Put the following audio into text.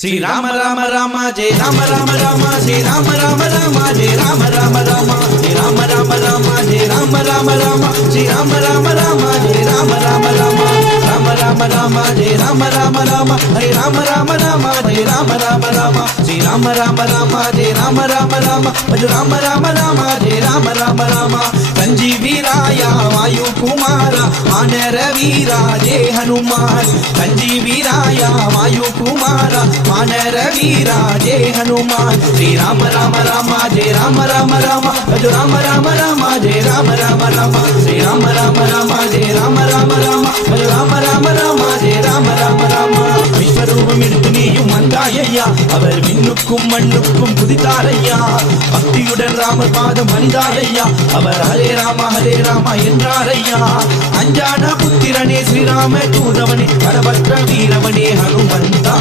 Sri Rama Rama Rama Jai Rama Rama Rama Sri Rama Rama Rama Jai Rama Rama Rama Sri Rama Rama Rama Jai Rama Rama Rama Sri Rama Rama Rama Jai Rama Rama Rama Rama Rama Rama Jai Rama Rama Rama Hare Rama Rama Rama Jai Rama Rama Rama Sri Rama Rama Rama Jai Rama Rama Rama Bhaju Rama Rama Rama Jai Rama Rama Rama Sanjeeviraya Vayu Kumara Manara Veera Jai Hanuman Sanjeeviraya Vayu Kumara Manara Veera Jai Hanuman Sri Rama Rama Rama Jai Rama Rama Rama Bhaju Rama Rama Rama Jai Rama Rama Rama Sri Rama Rama Rama Jai Rama Rama Rama Bhaju Rama Rama Rama Jai Rama Rama Rama விஸ்வரூபம் எடுத்து நீயும் வந்தாயையா அவர் விண்ணுக்கும் மண்ணுக்கும் புதித்தாரையா பக்தியுடன் ராமர் பாதம் மனிதாரையா அவர் ஹரே ராமா என்றாரையா அஞ்சான புத்திரனே ஸ்ரீராம தூதவனே கடபற்ற வீரவனே ஹனுமந்தா